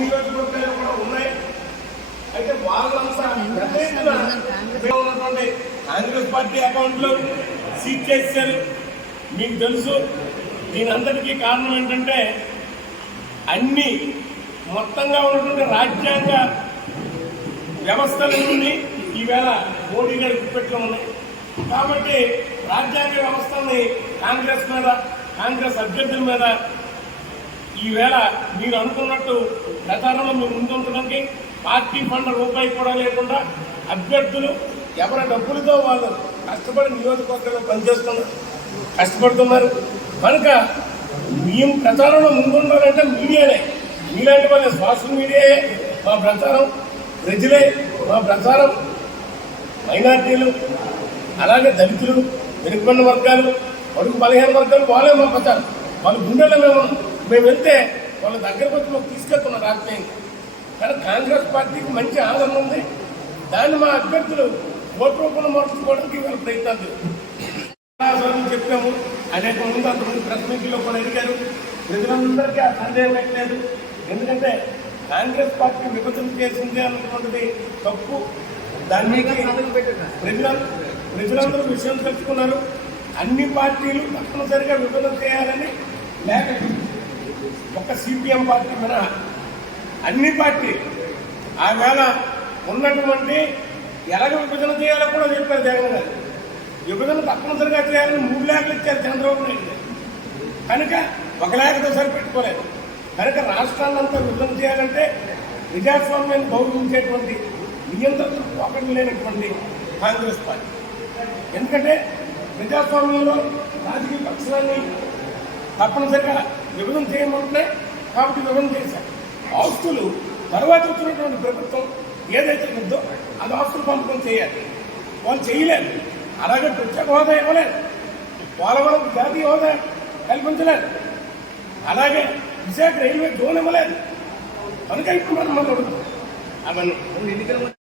నియోజకవర్గాలు కూడా ఉన్నాయి. అయితే వాళ్ళంతా పెద్ద ఎత్తున ఉన్నటువంటి కాంగ్రెస్ పార్టీ అకౌంట్లో సీట్ చేశారు. మీకు తెలుసు దీనందరికీ కారణం ఏంటంటే అన్ని మొత్తంగా ఉన్నటువంటి రాజ్యాంగ వ్యవస్థలన్నీ ఈవేళ మోడీ గారి గుప్పెట్లో ఉన్నాయి. కాబట్టి రాజ్యాంగ వ్యవస్థల్ని కాంగ్రెస్ మీద కాంగ్రెస్ అభ్యర్థుల మీద ఈవేళ మీరు అనుకున్నట్టు ప్రచారంలో మీరు ముందుంచడానికి పార్టీ ఫండ్ రూపాయి కూడా లేకుండా అభ్యర్థులు ఎవరి డబ్బులతో వాళ్ళు కష్టపడి నియోజకవర్గంలో పనిచేస్తున్నారు కష్టపడుతున్నారు. కనుక మేము ప్రచారంలో ముందుండాలంటే మీడియానే. మీలాంటి వాళ్ళ సోషల్ మీడియాయే మా ప్రచారం. ప్రజలే మా ప్రచారం. మైనార్టీలు అలాగే దళితులు వెనుకబడిన వర్గాలు అడుగు బలహీన వర్గాలు వాళ్ళే మా ప్రచారం. వాళ్ళు గుండెలో మేము మేము వెళ్తే వాళ్ళ దగ్గరకు వచ్చి మాకు తీసుకెళ్తున్నారు రాజకీయంగా కానీ కాంగ్రెస్ పార్టీకి మంచి ఆదరణ ఉంది. దాన్ని మా అభ్యర్థులు ఓటు రూపంలో మార్చుకోవడానికి వాళ్ళ ప్రయత్నాలు చేస్తున్నారు. చాలాసార్లు చెప్పాము అనేక ముందు అంతకుముందు ప్రెస్ మీట్లో కూడా అడిగారు. ప్రజలందరికీ ఆ సందేహం పెట్టలేదు. ఎందుకంటే కాంగ్రెస్ పార్టీ విభజన చేసింది అన్నటువంటిది తప్పు. దాన్ని ప్రజలు ప్రజలందరూ విషయం తెలుసుకున్నారు. అన్ని పార్టీలు తప్పనిసరిగా విభజన చేయాలని ఒక సిపిఎం పార్టీ మినహా అన్ని పార్టీ. ఆ ఉన్నటువంటి ఎలాగ విభజన చేయాలో కూడా చెప్పారు జగన్ గారు. విభజన తప్పనిసరిగా చేయాలని మూడు లేఖలు ఇచ్చారు చంద్రబాబు నాయుడు గారు. కనుక ఒక లేఖతో సరిపెట్టుకోలేదు. కనుక రాష్ట్రాలంతా విభజన చేయాలంటే ప్రజాస్వామ్యాన్ని గౌరవించేటువంటి నియంత్రణ పోకడం లేనటువంటి కాంగ్రెస్ పార్టీ. ఎందుకంటే ప్రజాస్వామ్యంలో రాజకీయ పక్షాన్ని తప్పనిసరిగా విభజన చేయమంటున్నాయి కాబట్టి విభజన చేశారు. ఆస్తులు తర్వాత వచ్చినటువంటి ప్రభుత్వం ఏదైతే ఉందో అది ఆస్తులు పంపకం చేయాలి. వాళ్ళు చేయలేదు అలాగే ప్రత్యేక హోదా ఇవ్వలేదు. వాళ్ళకు జాతీయ హోదా కల్పించలేదు. అలాగే విశాఖ రైల్వే జోన్ ఇవ్వలేదు. కనుక ఇప్పుడు మనం మనం అడుగుతాం. అవన్నీ